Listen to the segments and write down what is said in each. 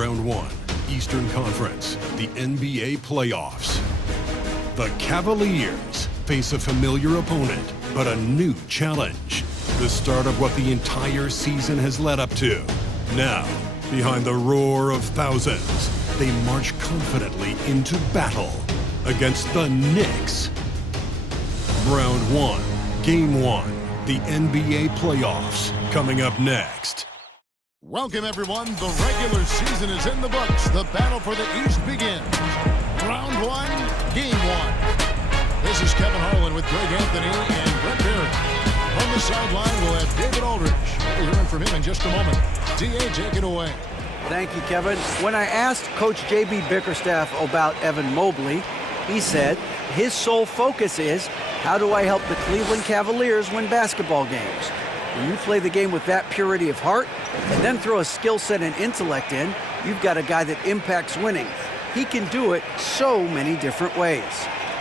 Round 1, Eastern Conference, the NBA playoffs. The Cavaliers face a familiar opponent, but a new challenge. The start of what the entire season has led up to. Now, behind the roar of thousands, they march confidently into battle against the Knicks. Round 1, Game 1, the NBA playoffs, coming up next. Welcome, everyone. The regular season is in the books. The battle for the East begins. Round 1, Game 1. This is Kevin Harlan with Greg Anthony and Brett Barrett. On the sideline, we'll have David Aldridge. We'll hear from him in just a moment. D.A., take it away. Thank you, Kevin. When I asked Coach J.B. Bickerstaff about Evan Mobley, he said his sole focus is, how do I help the Cleveland Cavaliers win basketball games? When you play the game with that purity of heart and then throw a skill set and intellect in, you've got a guy that impacts winning. He can do it so many different ways.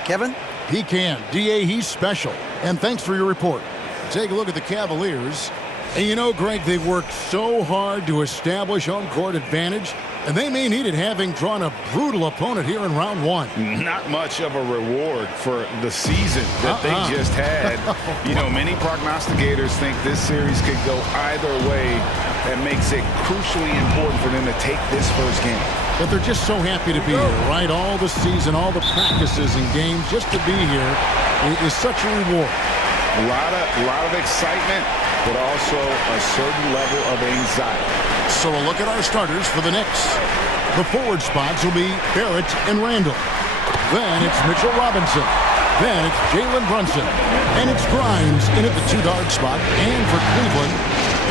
Kevin? He can. D.A., he's special. And thanks for your report. Take a look at the Cavaliers. And you know, Greg, they've worked so hard to establish home-court advantage, and they may need it having drawn a brutal opponent here in round 1. Not much of a reward for the season that they just had. You know, many prognosticators think this series could go either way. That makes it crucially important for them to take this first game. But they're just so happy to be here, right? All the season, all the practices and games, just to be here is such a reward. A lot of excitement, but also a certain level of anxiety. So a look at our starters for the Knicks. The forward spots will be Barrett and Randall. Then it's Mitchell Robinson. Then it's Jalen Brunson. And it's Grimes in at the 2-guard spot. And for Cleveland,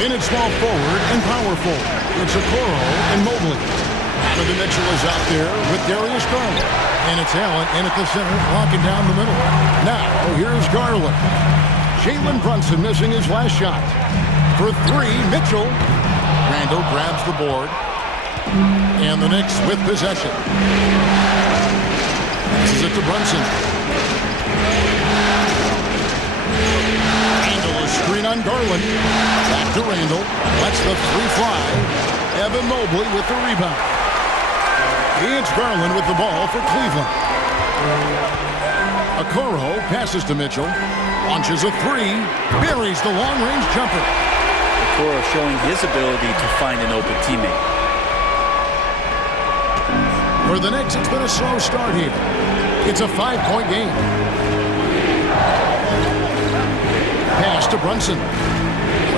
in at small forward and power forward, it's Okoro and Mobley. Donovan Mitchell is out there with Darius Garland. And it's Allen in at the center, locking down the middle. Now, here's Garland. Jalen Brunson missing his last shot. For 3, Mitchell. Randall grabs the board. And the Knicks with possession. Passes it to Brunson. Randall, a screen on Garland. Back to Randall. Lets the 3 fly. Evan Mobley with the rebound. It's Garland with the ball for Cleveland. Okoro passes to Mitchell. Launches a 3. Buries the long-range jumper. Okoro showing his ability to find an open teammate. For the Knicks, it's been a slow start here. It's a 5-point game. Pass to Brunson.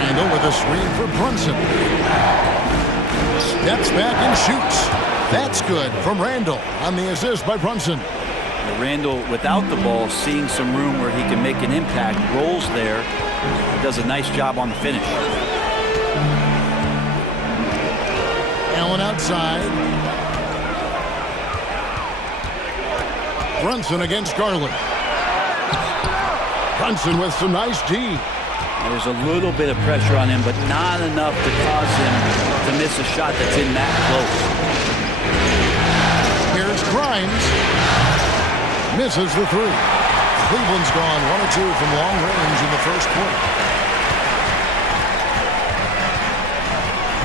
Randall with a screen for Brunson. Steps back and shoots. That's good from Randall on the assist by Brunson. Randall, without the ball, seeing some room where he can make an impact, rolls there, does a nice job on the finish. Allen outside. Brunson against Garland. Brunson with some nice D. There's a little bit of pressure on him, but not enough to cause him to miss a shot that's in that close. Here's Grimes. Misses the 3. Cleveland's gone 1 or 2 from long range in the first quarter.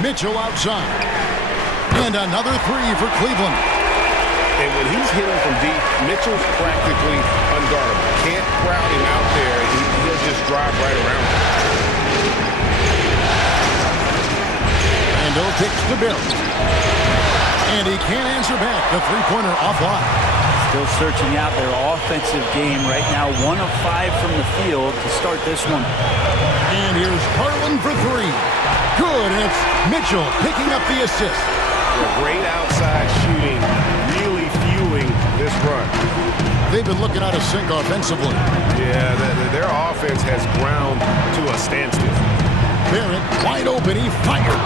Mitchell outside. And another 3 for Cleveland. And when he's hitting from deep, Mitchell's practically unguardable. Can't crowd him out there. He'll just drive right around him. Randall kicks to Barrett. And he can't answer back. The 3-pointer offline. Still searching out their offensive game right now. 1 of 5 from the field to start this one. And here's Garland for 3. Good, and it's Mitchell picking up the assist. Great outside shooting, really fueling this run. They've been looking out of sync offensively. Yeah, their offense has ground to a standstill. Barrett wide open, he fires.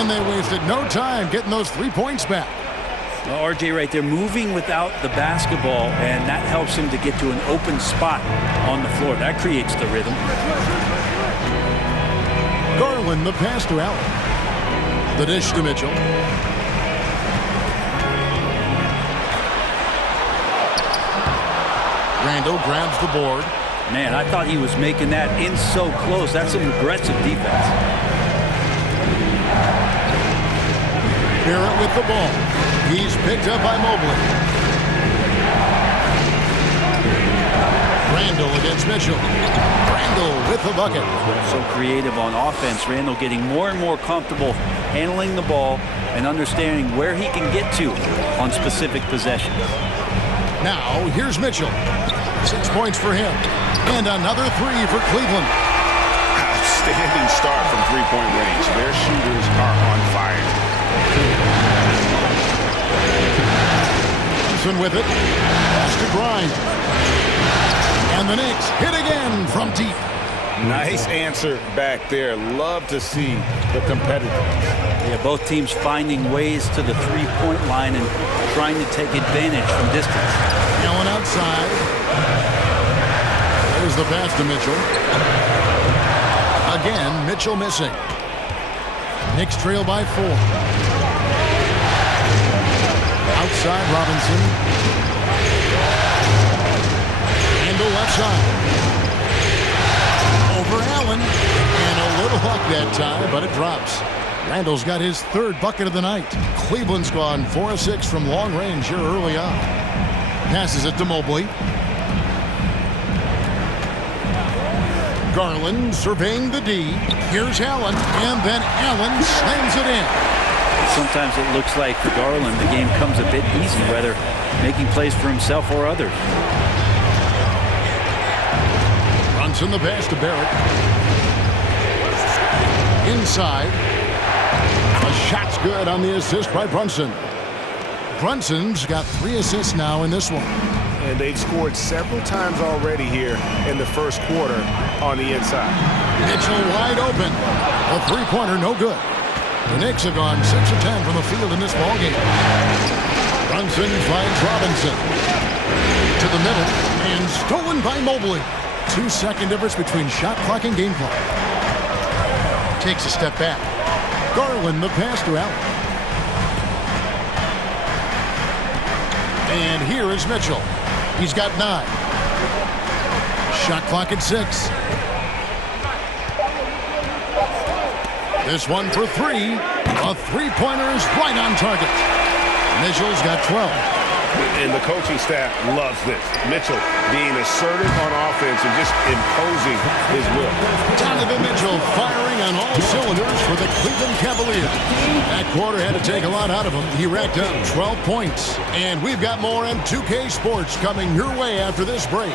And they wasted no time getting those 3 points back. Well, RJ right there, moving without the basketball, and that helps him to get to an open spot on the floor. That creates the rhythm. Garland, the pass to Allen. The dish to Mitchell. Randall grabs the board. Man, I thought he was making that in so close. That's some aggressive defense. Barrett with the ball. He's picked up by Mobley. Randall against Mitchell. Randall with the bucket. So creative on offense. Randall getting more and more comfortable handling the ball and understanding where he can get to on specific possessions. Now, here's Mitchell. 6 points for him. And another three for Cleveland. Outstanding start from three-point range. Their shooters are on fire. Thompson with it. Pass to Grimes. And the Knicks hit again from deep. Nice answer back there. Love to see the competitors. Yeah, both teams finding ways to the three-point line and trying to take advantage from distance. Allen outside. There's the pass to Mitchell. Again, Mitchell missing. Knicks trail by 4. Outside, Robinson. Randall left side. Over Allen. And a little luck that time, but it drops. Randall's got his 3rd bucket of the night. Cleveland's gone 4 of 6 from long range here early on. Passes it to Mobley. Garland surveying the D. Here's Allen, and then Allen slams it in. Sometimes it looks like for Garland the game comes a bit easy, whether making plays for himself or others. Brunson the pass to Barrett. Inside. A shot's good on the assist by Brunson. Brunson's got 3 assists now in this one. And they've scored several times already here in the first quarter on the inside. Mitchell wide open. A three-pointer, no good. The Knicks have gone 6 of 10 from the field in this ballgame. Brunson finds Robinson. To the middle, and stolen by Mobley. 2-second difference between shot clock and game clock. Takes a step back. Garland the pass to Allen. And here is Mitchell. He's got 9. Shot clock at 6. This one for 3. A three-pointer is right on target. Mitchell's got 12. And the coaching staff loves this. Mitchell being assertive on offense and just imposing his will. Donovan Mitchell firing on all cylinders for the Cleveland Cavaliers. That quarter had to take a lot out of him. He racked up 12 points. And we've got more M2K Sports coming your way after this break.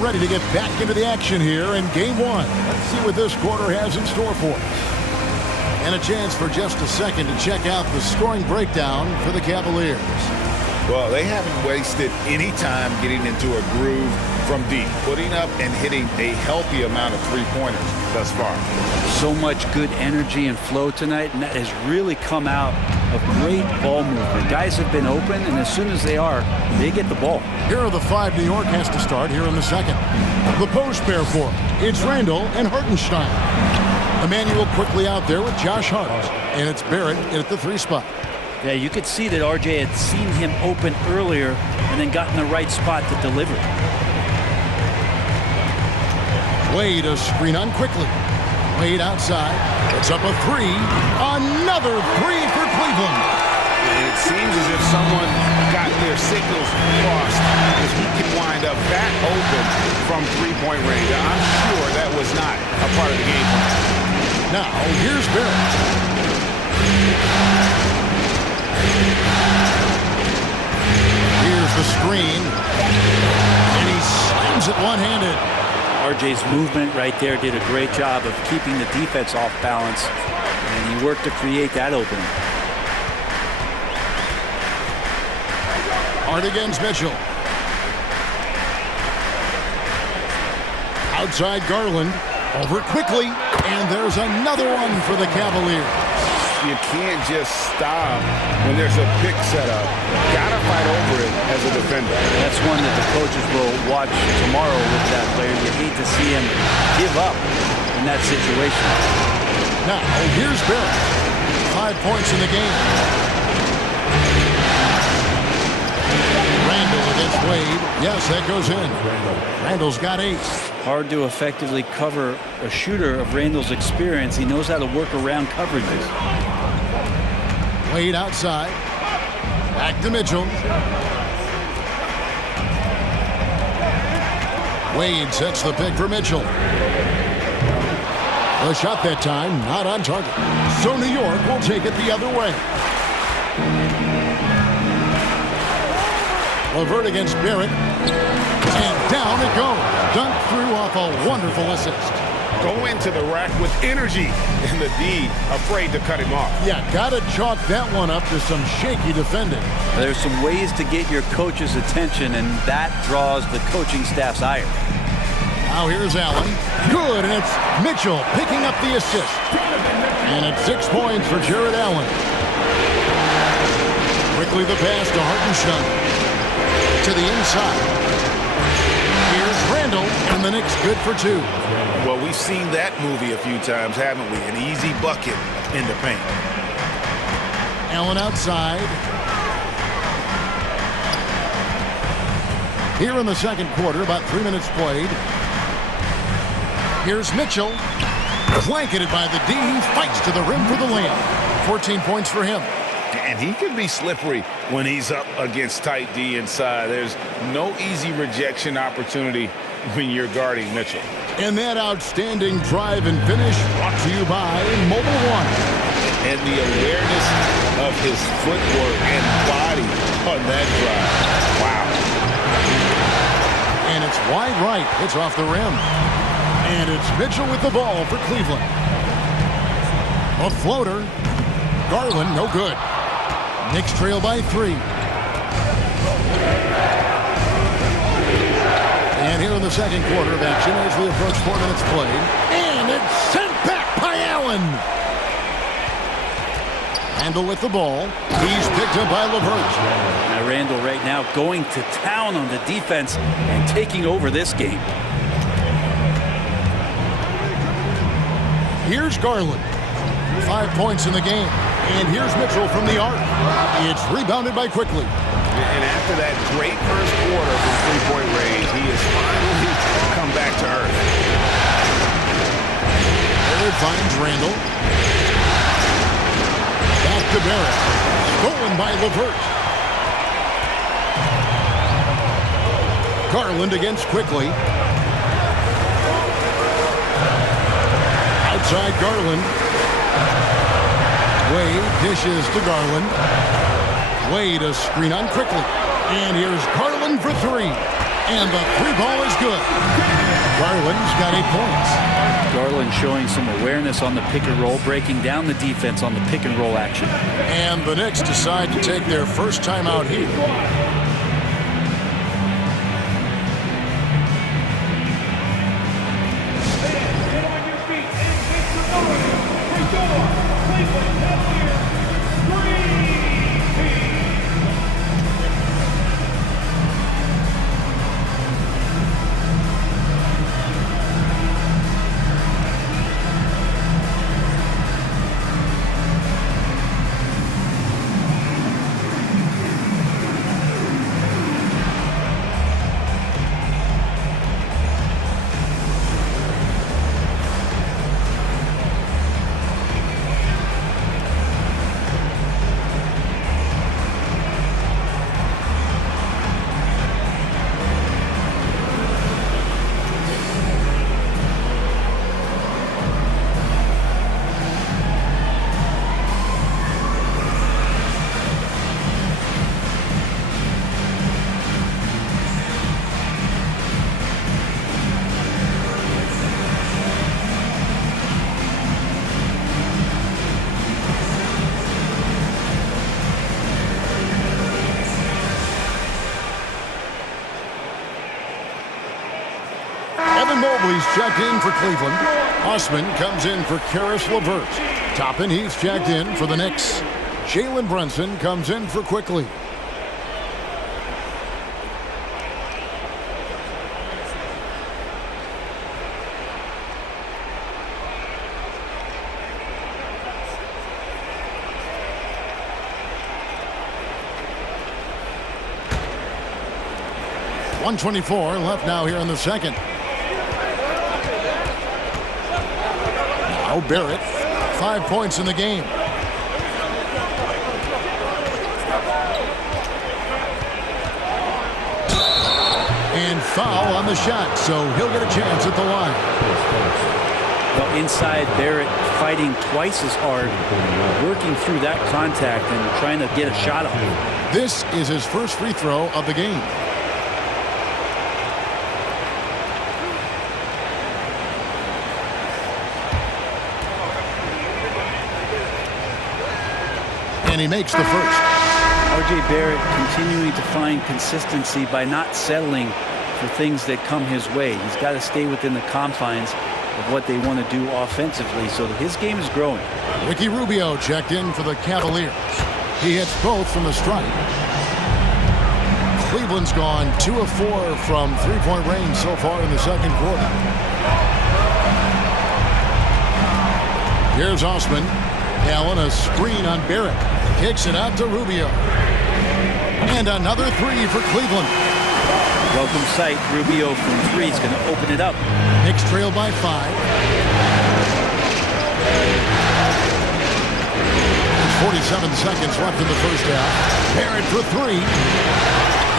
Ready to get back into the action here in game 1. Let's see what this quarter has in store for us. And a chance for just a second to check out the scoring breakdown for the Cavaliers. Well, they haven't wasted any time getting into a groove from deep, putting up and hitting a healthy amount of three-pointers thus far. So much good energy and flow tonight, and that has really come out of great ball movement. Guys have been open, and as soon as they are, they get the ball. Here are the 5 New York has to start here in the second. The post pair for them. It's Randall and Hartenstein. Emmanuel quickly out there with Josh Hart, and it's Barrett at the 3 spot. Yeah, you could see that RJ had seen him open earlier and then got in the right spot to deliver. Wade a screen on quickly. Wade outside. It's up a 3. Another 3 for Cleveland. It seems as if someone got their signals crossed as he can wind up that open from three-point range. I'm sure that was not a part of the game plan. Now, here's Barrett. Here's the screen. And he slams it one-handed. RJ's movement right there did a great job of keeping the defense off balance, and he worked to create that opening. Hart against Mitchell. Outside Garland. Over quickly. And there's another one for the Cavaliers. You can't just stop when there's a pick set up. Gotta fight over it as a defender. That's one that the coaches will watch tomorrow with that player. You hate to see him give up in that situation. Now, here's Barrett. 5 points in the game. Randall against Wade. Yes, that goes in. Randall's got 8. Hard to effectively cover a shooter of Randall's experience. He knows how to work around coverages. Wade outside. Back to Mitchell. Wade sets the pick for Mitchell. The shot that time, not on target. So New York will take it the other way. LeVert against Barrett. And down it goes. Dunked through off a wonderful assist. Go into the rack with energy, and the D afraid to cut him off. Yeah, gotta chalk that one up to some shaky defending. There's some ways to get your coach's attention, and that draws the coaching staff's ire. Now here's Allen. Good, and it's Mitchell picking up the assist. And it's 6 points for Jared Allen. Quickly the pass to Hartenstein. To the inside. Here's Randall, and the Knicks good for 2. Well, we've seen that movie a few times, haven't we? An easy bucket in the paint. Allen outside. Here in the second quarter, about 3 minutes played. Here's Mitchell. Blanketed by the D. Fights to the rim for the layup. 14 points for him. And he can be slippery when he's up against tight D inside. There's no easy rejection opportunity when you're guarding Mitchell. And that outstanding drive and finish brought to you by Mobile One. And the awareness of his footwork and body on that drive. Wow. And it's wide right. It's off the rim. And it's Mitchell with the ball for Cleveland. A floater. Garland, no good. Knicks trail by 3. And here in the second quarter of action as we approach 4 minutes played. And it's sent back by Allen. Randall with the ball. He's picked up by LeVert. Now Randall right now going to town on the defense and taking over this game. Here's Garland. 5 points in the game. And here's Mitchell from the arc. It's rebounded by Quickly. And after that great first quarter from three-point range, he has finally come back to earth. Barrett finds Randall. Back to Barrett. Stolen by LeVert. Garland against Quickly. Outside Garland. Wade dishes to Garland. Wade a screen on Quickly. And here's Garland for 3. And the 3 ball is good. Garland's got 8 points. Garland showing some awareness on the pick and roll, breaking down the defense on the pick and roll action. And the Knicks decide to take their first time out here. Mobley's checked in for Cleveland. Osman comes in for Karis LeVert. Toppin, he's checked in for the Knicks. Jalen Brunson comes in for Quickly. 1:24 left now here in the second. Now Barrett, 5 points in the game. And foul on the shot, so he'll get a chance at the line. Well, inside, Barrett fighting twice as hard, working through that contact and trying to get a shot off. This is his first free throw of the game. And he makes the first. R.J. Barrett continuing to find consistency by not settling for things that come his way. He's got to stay within the confines of what they want to do offensively, so that his game is growing. Ricky Rubio checked in for the Cavaliers. He hits both from the stripe. Cleveland's gone 2 of 4 from three-point range so far in the second quarter. Here's Osman. Allen, a screen on Barrett. Kicks it out to Rubio. And another three for Cleveland. Welcome sight. Rubio from three is going to open it up. Knicks trail by 5. 47 seconds left in the first half. Barrett for 3.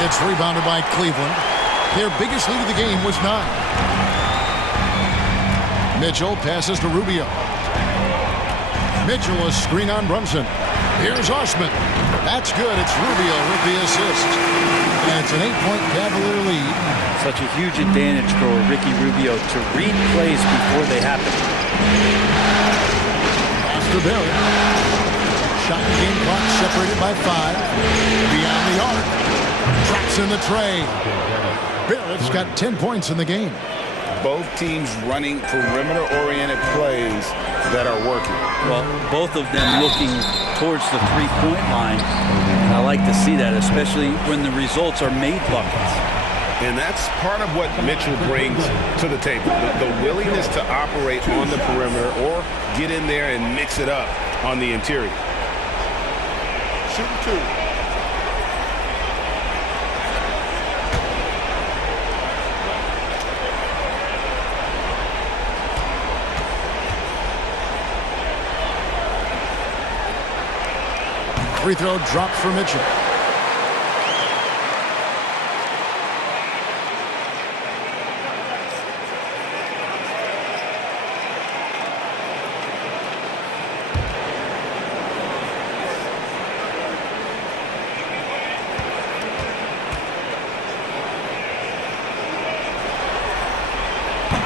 It's rebounded by Cleveland. Their biggest lead of the game was 9. Mitchell passes to Rubio. Mitchell, a screen on Brunson. Here's Osman. That's good. It's Rubio with the assist. And it's an 8-point Cavalier lead. Such a huge advantage for Ricky Rubio to read plays before they happen. Pass to Barrett. Shot and game clock separated by 5. Beyond the arc. Drops in the tray. Barrett's got 10 points in the game. Both teams running perimeter-oriented plays that are working. Well, both of them looking towards the three-point line. And I like to see that, especially when the results are made buckets. And that's part of what Mitchell brings to the table. The willingness to operate on the perimeter or get in there and mix it up on the interior. Shooting 2. Free throw dropped for Mitchell.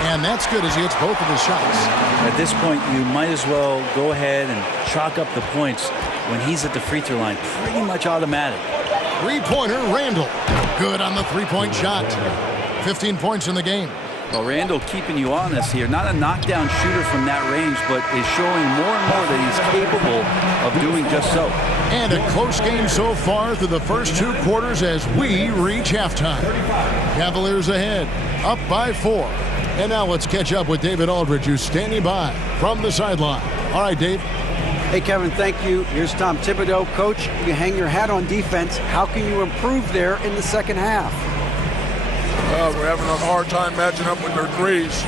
And that's good as he hits both of his shots. At this point, you might as well go ahead and chalk up the points when he's at the free throw line. Pretty much automatic. Three-pointer, Randall. Good on the three-point shot. 15 points in the game. Well, Randall keeping you honest here. Not a knockdown shooter from that range, but is showing more and more that he's capable of doing just so. And a close game so far through the first 2 quarters as we reach halftime. Cavaliers ahead, up by 4. And now let's catch up with David Aldridge, who's standing by from the sideline. All right, Dave. Hey, Kevin, thank you. Here's Tom Thibodeau. Coach, you hang your hat on defense. How can you improve there in the second half? We're having a hard time matching up with their threes.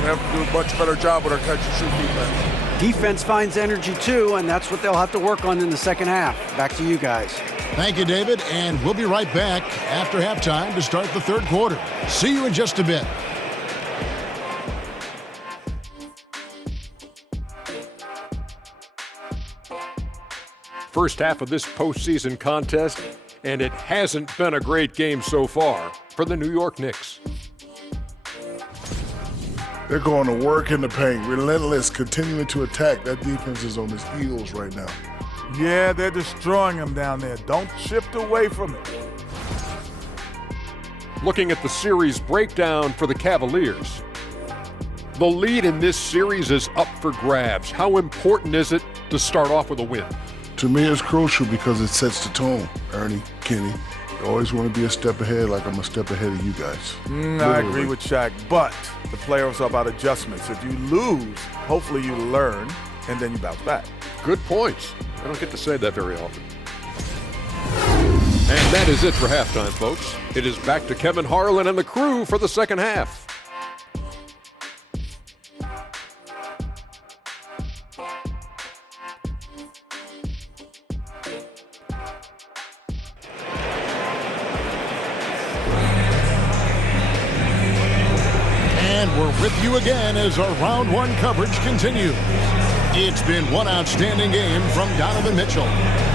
We have to do a much better job with our catch-and-shoot defense. Defense finds energy, too, and that's what they'll have to work on in the second half. Back to you guys. Thank you, David, and we'll be right back after halftime to start the third quarter. See you in just a bit. First half of this postseason contest, and it hasn't been a great game so far for the New York Knicks. They're going to work in the paint, relentless, continuing to attack. That defense is on his heels right now. Yeah, they're destroying them down there. Don't shift away from it. Looking at the series breakdown for the Cavaliers. The lead in this series is up for grabs. How important is it to start off with a win? To me, it's crucial because it sets the tone, Ernie, Kenny. You always want to be a step ahead, like I'm a step ahead of you guys. I agree with Shaq, but the playoffs are about adjustments. If you lose, hopefully you learn, and then you bounce back. Good points. I don't get to say that very often. And that is it for halftime, folks. It is back to Kevin Harlan and the crew for the second half. And we're with you again as our round one coverage continues. It's been one outstanding game from Donovan Mitchell.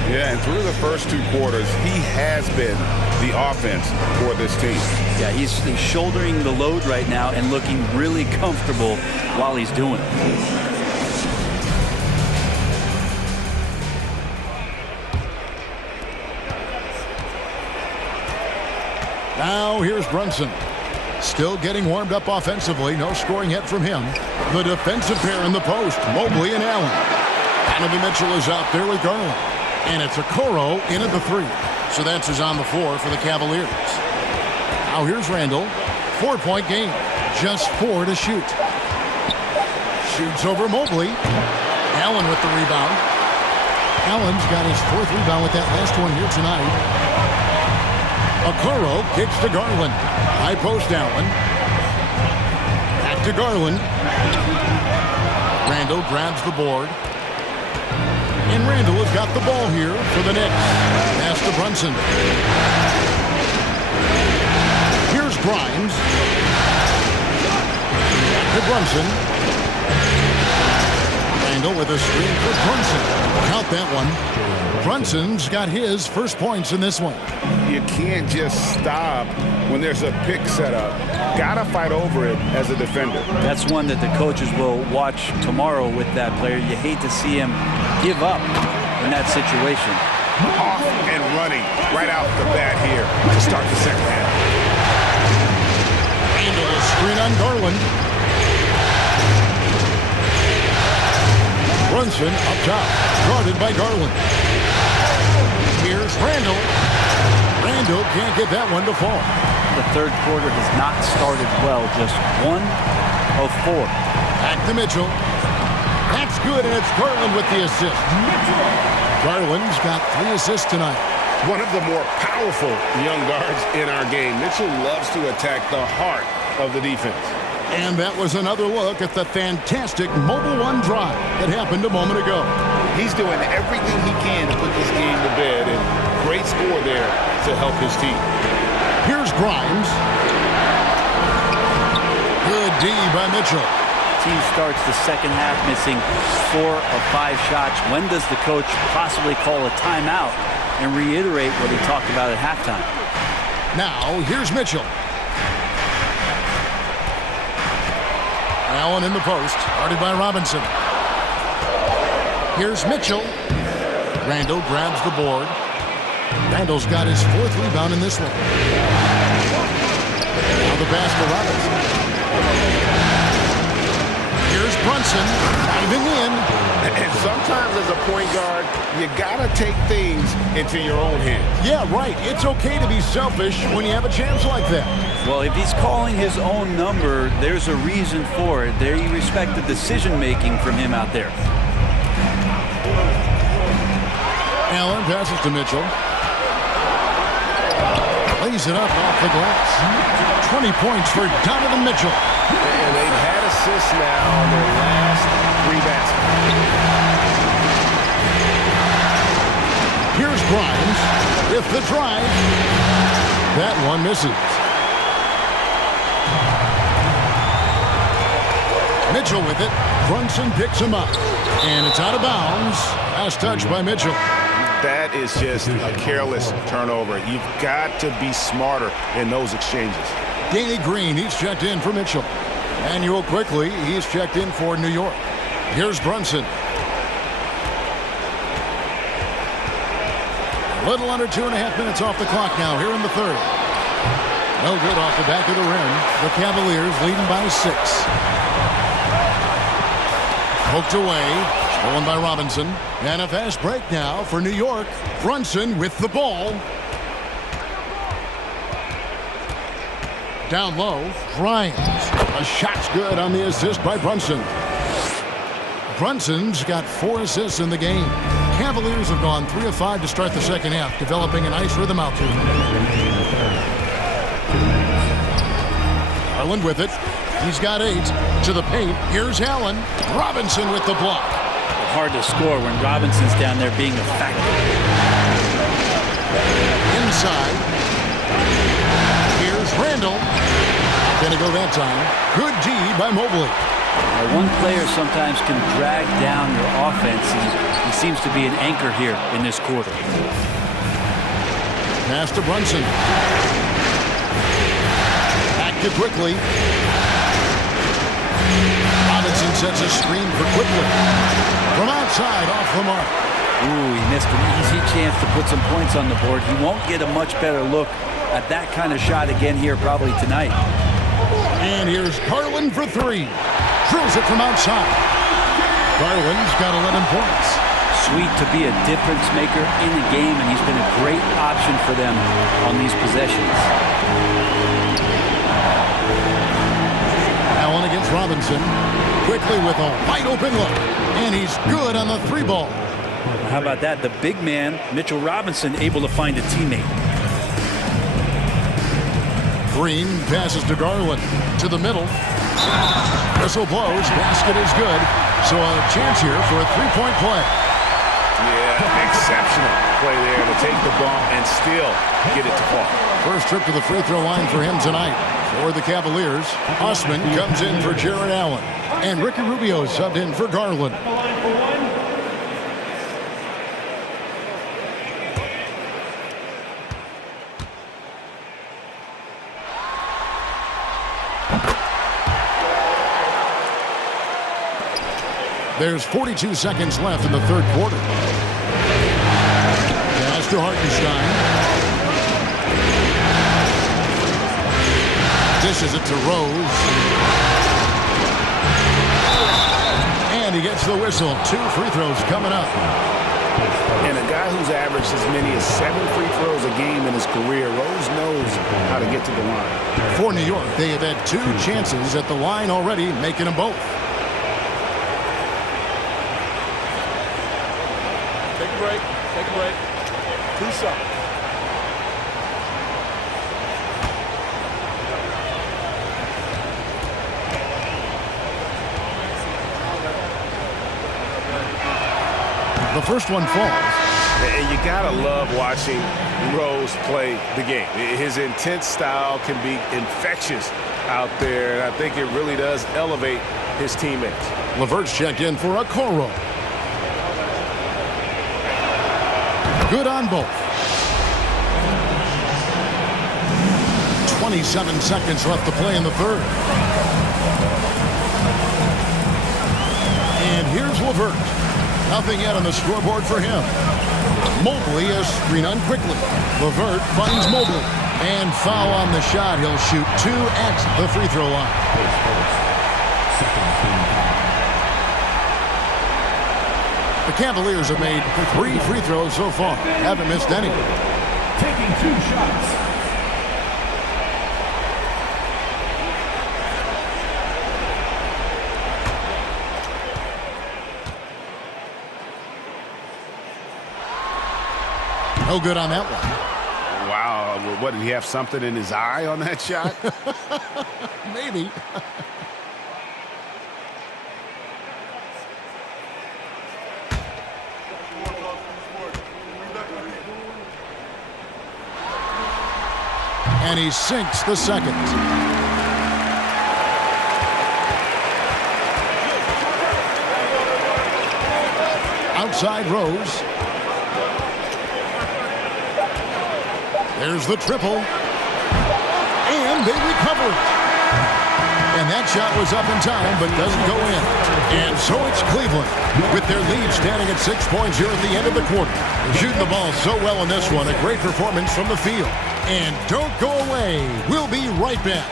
Yeah, and through the first 2 quarters, he has been the offense for this team. Yeah, he's shouldering the load right now and looking really comfortable while he's doing it. Now here's Brunson. Still getting warmed up offensively. No scoring yet from him. The defensive pair in the post, Mobley and Allen. Donovan Mitchell is out there with Garland. And it's Okoro in at the 3. So that's his on the floor for the Cavaliers. Now here's Randall. 4-point game. Just 4 to shoot. Shoots over Mobley. Allen with the rebound. Allen's got his 4th rebound with that last one here tonight. Okoro kicks to Garland. High post Allen. Back to Garland. Randall grabs the board. And Randall has got the ball here for the Knicks. Pass to Brunson. Here's Grimes. Back to Brunson. Randall with a screen for Brunson. Count that one. Brunson's got his first points in this one. You can't just stop when there's a pick set up. Gotta fight over it as a defender. That's one that the coaches will watch tomorrow with that player. You hate to see him give up in that situation. Off and running right out the bat here to start the second half. Randall a screen on Garland. Brunson up top, guarded by Garland. Here's Randall. Randall can't get that one to fall. The third quarter has not started well, just 1 of 4. Back to Mitchell. That's good, and it's Garland with the assist. Garland's got 3 assists tonight. One of the more powerful young guards in our game. Mitchell loves to attack the heart of the defense. And that was another look at the fantastic Mobile One drive that happened a moment ago. He's doing everything he can to put this game to bed, and great score there to help his team. Here's Grimes. Good D by Mitchell. Team starts the second half missing 4 of 5 shots. When does the coach possibly call a timeout and reiterate what he talked about at halftime? Now, here's Mitchell. Allen in the post, guarded by Robinson. Here's Mitchell. Randall grabs the board. Randall's got his 4th rebound in this one. Now the pass to Robinson. Here's Brunson diving in. And sometimes as a point guard, you gotta take things into your own hands. Yeah, right. It's okay to be selfish when you have a chance like that. Well, if he's calling his own number, there's a reason for it. There you respect the decision-making from him out there. Allen passes to Mitchell. Lays it up off the glass. 20 points for Donovan Mitchell. And they've had assists now on their last 3 baskets. Here's Grimes with the drive. That one misses. Mitchell with it. Brunson picks him up. And it's out of bounds. Last touch by Mitchell. That is just a careless turnover. You've got to be smarter in those exchanges. Danny Green, he's checked in for Mitchell. Manuel quickly, he's checked in for New York. Here's Brunson. A little under 2.5 minutes off the clock now here in the third. No good off the back of the rim. The Cavaliers leading by 6. Poked away. Stolen by Robinson. And a fast break now for New York. Brunson with the ball. Down low. Grimes. A shot's good on the assist by Brunson. Brunson's got 4 assists in the game. Cavaliers have gone 3 of 5 to start the second half, developing a nice rhythm out there. Garland with it. He's got 8 to the paint. Here's Allen. Robinson with the block. Hard to score when Robinson's down there being a factor. Inside. Here's Randall. Gonna go that time. Good D by Mobley. Now, one player sometimes can drag down your offense, and he seems to be an anchor here in this quarter. Pass to Brunson. Back to Quickly. Robinson sets a screen for Quickly. From outside, off the mark. Ooh, he missed an easy chance to put some points on the board. He won't get a much better look at that kind of shot again here probably tonight. And here's Garland for 3. Drills it from outside. Garland's got 11 points. Sweet to be a difference maker in the game, and he's been a great option for them on these possessions. Allen against Robinson. Quickly with a wide open look. And he's good on the 3 ball. How about that? The big man, Mitchell Robinson, able to find a teammate. Green passes to Garland. To the middle. Whistle blows. Basket is good. So a chance here for a 3-point play. Yeah, exceptional play there to take the bump and still get it to fall. First trip to the free throw line for him tonight. For the Cavaliers, Osman comes in for Jared Allen. And Ricky Rubio subbed in for Garland. There's 42 seconds left in the third quarter. Pass to Hartenstein. Dishes it to Rose. And he gets the whistle. 2 free throws coming up. And a guy who's averaged as many as 7 free throws a game in his career, Rose knows how to get to the line. For New York, they have had 2 chances at the line already, making them both. Take a break. Take a break. 2 shots. The first one falls. And you gotta love watching Rose play the game. His intense style can be infectious out there, and I think it really does elevate his teammates. LeVert's checked in for Okoro. Good on both. 27 seconds left to play in the third. And here's LeVert. Nothing yet on the scoreboard for him. Mobley is screen on quickly. LeVert finds Mobley. And foul on the shot. He'll shoot 2 at the free throw line. The Cavaliers have made 3 free throws so far. Haven't missed any. Taking 2 shots. No good on that one. Wow, what, did he have something in his eye on that shot? Maybe. And he sinks the second. Outside Rose. There's the triple. And they recover it. And that shot was up in time, but doesn't go in. And so it's Cleveland, with their lead standing at 6 points here at the end of the quarter. They're shooting the ball so well in this one. A great performance from the field. And don't go away. We'll be right back.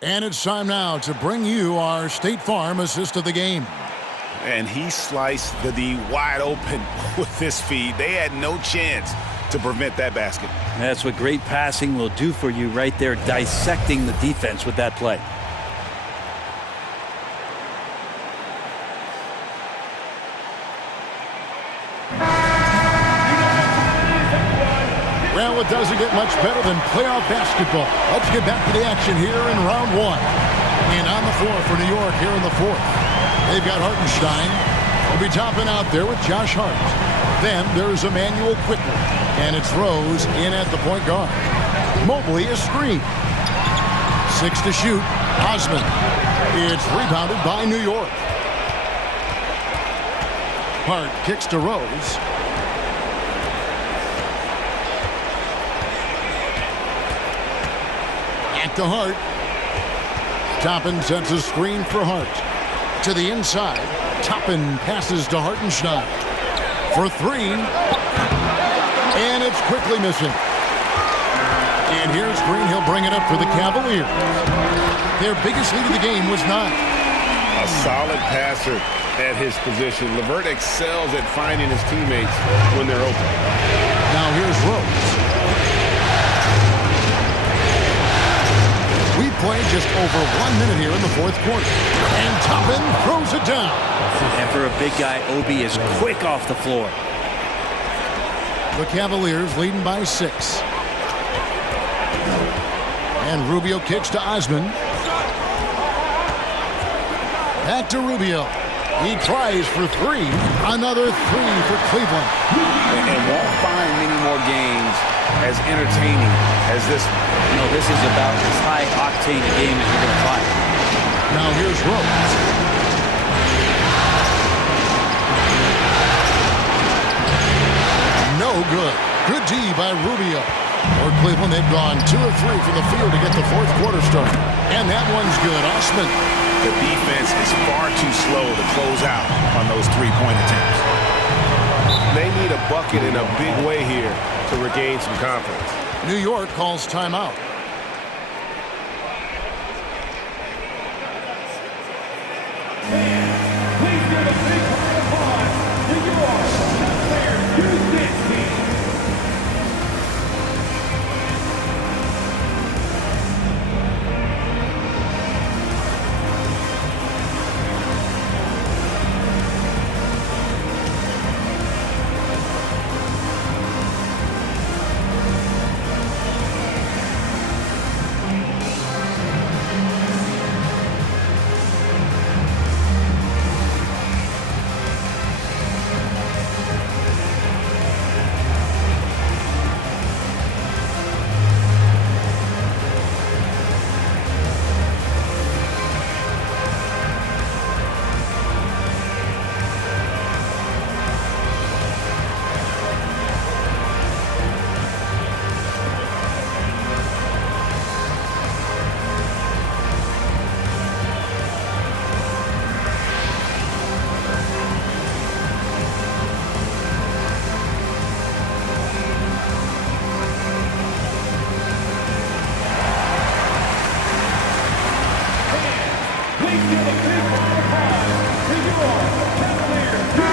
And it's time now to bring you our State Farm assist of the game. And he sliced the D wide open with this feed. They had no chance to prevent that basket. That's what great passing will do for you right there, dissecting the defense with that play. Well, it doesn't get much better than playoff basketball. Let's get back to the action here in round one. And on the floor for New York here in the fourth. They've got Hartenstein. Will be topping out there with Josh Hart. Then there's Emmanuel Quickly. And it's Rose in at the point guard. Mobley is screen. 6 to shoot. Osman. It's rebounded by New York. Hart kicks to Rose. Back to Hart. Toppin sets a screen for Hart. To the inside. Toppin passes to Hartenstein. For 3. And it's quickly missing. And here's Green. He'll bring it up for the Cavaliers. Their biggest lead of the game was 9. A solid passer at his position. LeVert excels at finding his teammates when they're open. Now here's Rose. We play just over 1 minute here in the fourth quarter. And Toppin throws it down. And for a big guy, Obi is quick off the floor. The Cavaliers leading by 6. And Rubio kicks to Osman. Back to Rubio. He tries for 3. Another 3 for Cleveland. And won't find many more games as entertaining as this. You know, this is about as high-octane a game as you're going to find. Now here's Rose. No good. Good D by Rubio. For Cleveland, they've gone 2 of 3 from the field to get the fourth quarter started. And that one's good. Osman. The defense is far too slow to close out on those three-point attempts. They need a bucket in a big way here to regain some confidence. New York calls timeout. Please give a big round of applause to your Cavaliers Youth Dance Team.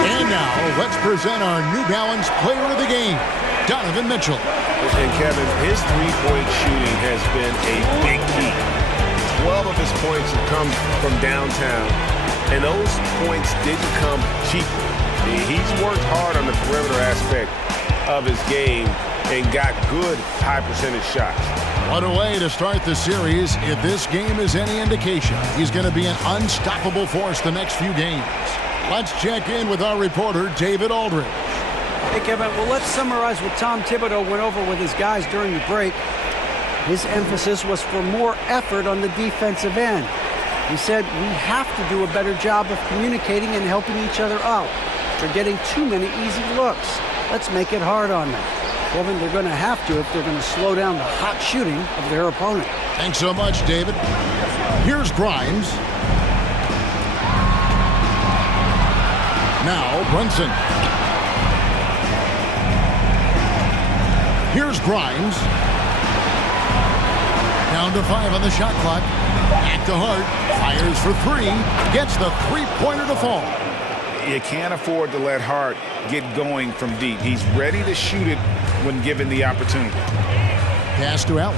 And now, let's present our New Balance Player of the Game, Donovan Mitchell. And Kevin, his three-point shooting has been a big key. 12 of his points have come from downtown, and those points didn't come cheaply. He's worked hard on the perimeter aspect of his game and got good high-percentage shots. What a way to start the series. If this game is any indication, he's going to be an unstoppable force the next few games. Let's check in with our reporter, David Aldridge. Hey, Kevin, well, let's summarize what Tom Thibodeau went over with his guys during the break. His emphasis was for more effort on the defensive end. He said we have to do a better job of communicating and helping each other out. They're getting too many easy looks. Let's make it hard on them. Kevin, they're going to have to if they're going to slow down the hot shooting of their opponent. Thanks so much, David. Here's Grimes. Now Brunson. Here's Grimes. Down to 5 on the shot clock. Back to Hart. Fires for 3. Gets the three-pointer to fall. You can't afford to let Hart get going from deep. He's ready to shoot it when given the opportunity. Pass to Allen.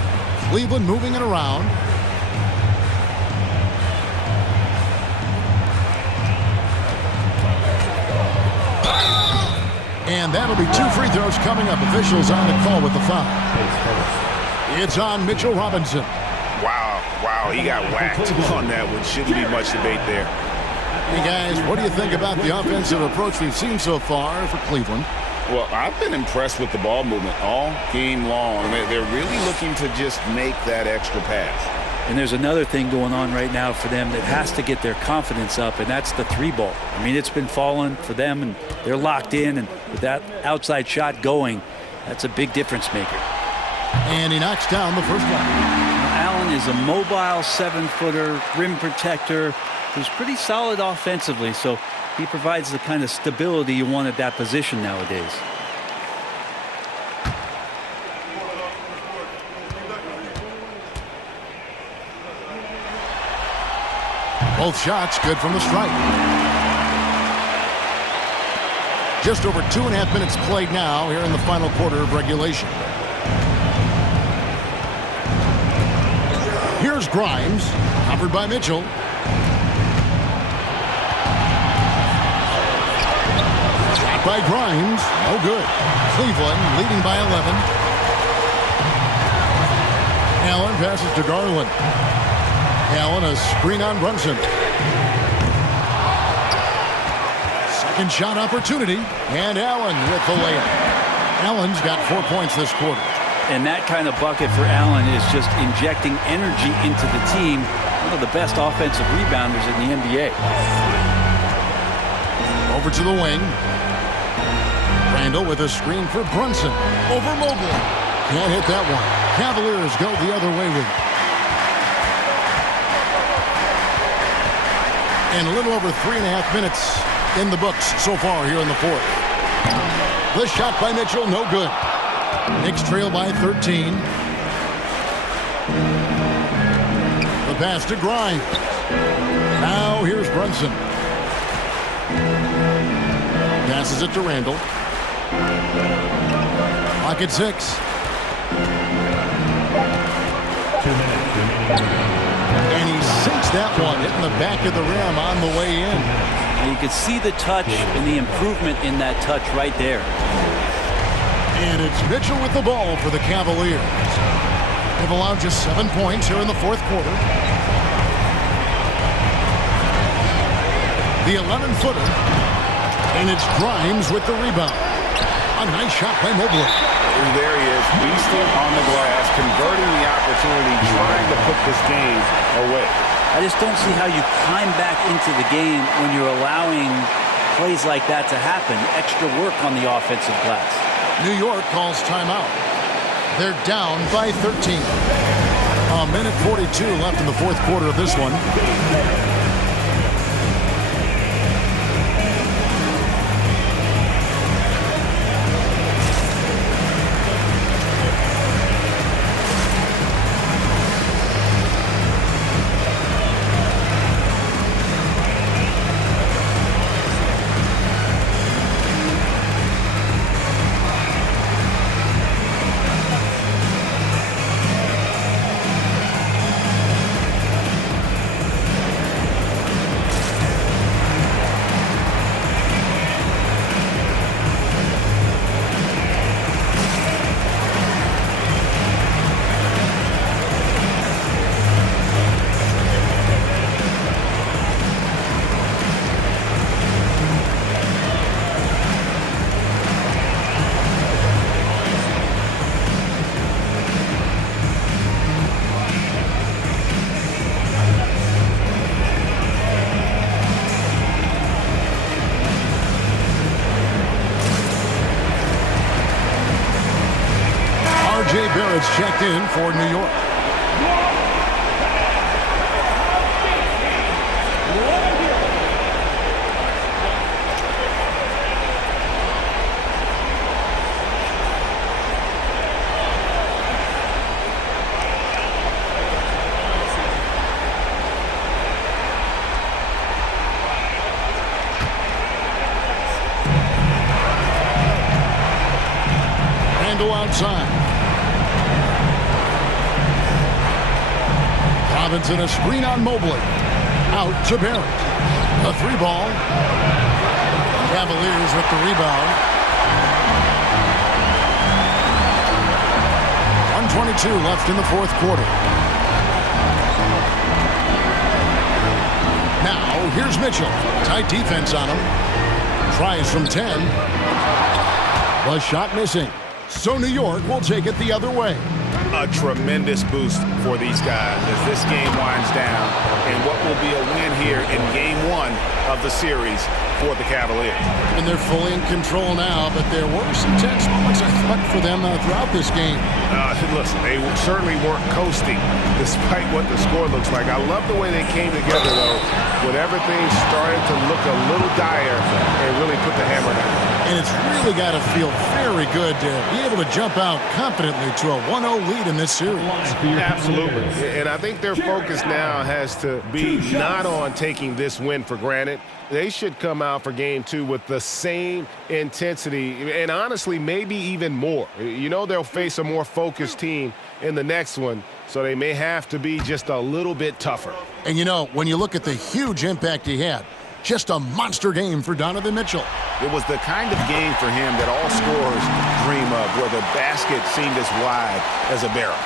Cleveland moving it around. And that'll be 2 free throws coming up. Officials on the call with the foul. It's on Mitchell Robinson. Wow, he got whacked on that one. Shouldn't be much debate there. Hey, guys, what do you think about the offensive approach we've seen so far for Cleveland? Well, I've been impressed with the ball movement all game long. They're really looking to just make that extra pass. And there's another thing going on right now for them that has to get their confidence up, and that's the 3-ball. I mean, it's been falling for them, and they're locked in, and with that outside shot going, that's a big difference maker. And he knocks down the first one. Allen is a mobile 7-footer, rim protector, who's pretty solid offensively, so he provides the kind of stability you want at that position nowadays. Both shots good from the stripe. Just over 2.5 minutes played now here in the final quarter of regulation. Here's Grimes, covered by Mitchell. Shot by Grimes, no good. Cleveland leading by 11. Allen passes to Garland. Allen, a screen on Brunson. Second shot opportunity, and Allen with the layup. Allen's got 4 points this quarter. And that kind of bucket for Allen is just injecting energy into the team. One of the best offensive rebounders in the NBA. Over to the wing. Randall with a screen for Brunson. Over Mobley. Can't hit that one. Cavaliers go the other way with it. And a little over 3.5 minutes in the books so far here in the fourth. The shot by Mitchell, no good. Knicks trail by 13. The pass to Grimes. Now here's Brunson. Passes it to Randall. Clock at 6. 2 minutes remaining. And he sinks that one, hitting the back of the rim on the way in. And you can see the touch and the improvement in that touch right there. And it's Mitchell with the ball for the Cavaliers. They've allowed just 7 points here in the fourth quarter. The 11-footer. And it's Grimes with the rebound. A nice shot by Mobley. There he is, beasting on the glass, converting the opportunity, trying to put this game away. I just don't see how you climb back into the game when you're allowing plays like that to happen. Extra work on the offensive glass. New York calls timeout. They're down by 13. A minute 42 left in the fourth quarter of this one. R.J. Barrett's checked in for New York. Randall outside. Robinson a screen on Mobley. Out to Barrett. A 3-ball. Cavaliers with the rebound. 1:22 left in the fourth quarter. Now, here's Mitchell. Tight defense on him. Tries from 10. The shot missing. So New York will take it the other way. A tremendous boost for these guys as this game winds down, and what will be a win here in game 1 of the series for the Cavaliers. And they're fully in control now, but there were some tense moments, I thought, for them throughout this game. Listen, they certainly weren't coasting despite what the score looks like. I love the way they came together, though, when everything started to look a little dire and really put the hammer down. And it's really got to feel very good to be able to jump out confidently to a 1-0 lead in this series. Absolutely. And I think their focus now has to be not on taking this win for granted. They should come out for game 2 with the same intensity and honestly maybe even more. You know they'll face a more focused team in the next one, so they may have to be just a little bit tougher. And you know, when you look at the huge impact he had, just a monster game for Donovan Mitchell. It was the kind of game for him that all scorers dream of, where the basket seemed as wide as a barrel.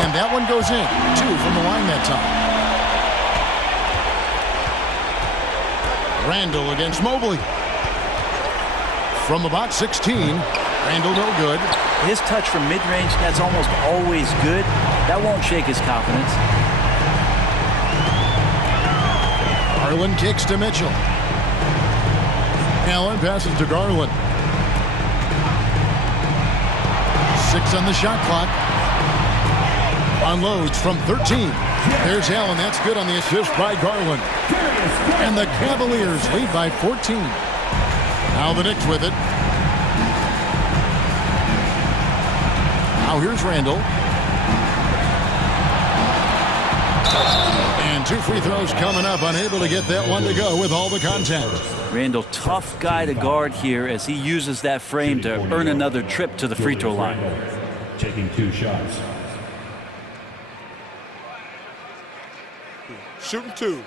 And that one goes in. 2 from the line that time. Randall against Mobley. From about 16, Randall no good. His touch from mid-range, that's almost always good. That won't shake his confidence. Garland kicks to Mitchell. Allen passes to Garland. 6 on the shot clock. Unloads from 13. There's Allen. That's good on the assist by Garland. And the Cavaliers lead by 14. Now the Knicks with it. Now here's Randall. And 2 free throws coming up. Unable to get that one to go with all the contact. Randall, tough guy to guard here as he uses that frame to earn another trip to the free throw line. Taking 2 shots. Shooting 2.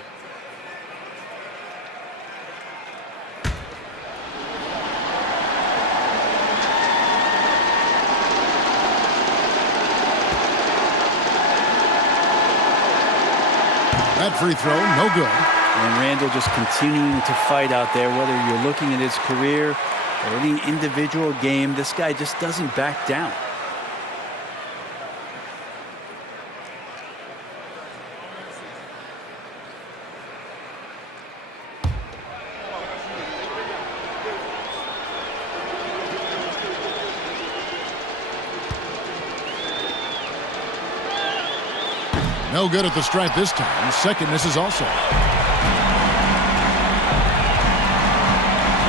That free throw, no good. And Randall just continuing to fight out there, whether you're looking at his career or any individual game, this guy just doesn't back down. No good at the stripe this time. The second misses also.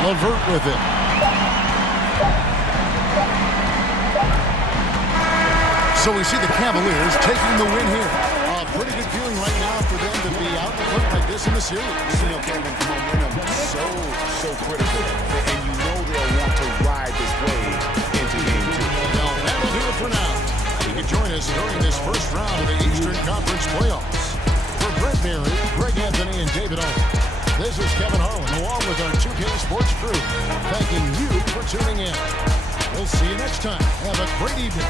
LeVert with it. So we see the Cavaliers taking the win here. A pretty good feeling right now for them to be out in front like this in the series. You know, Kevin, momentum so critical, and you know they'll want to ride this wave into game 2. Well, that'll do it for now. You can join us during this first round of the Eastern Conference playoffs. For Brett Berry, Greg Anthony, and David Owen, this is Kevin Harlan, along with our 2K Sports crew, thanking you for tuning in. We'll see you next time. Have a great evening.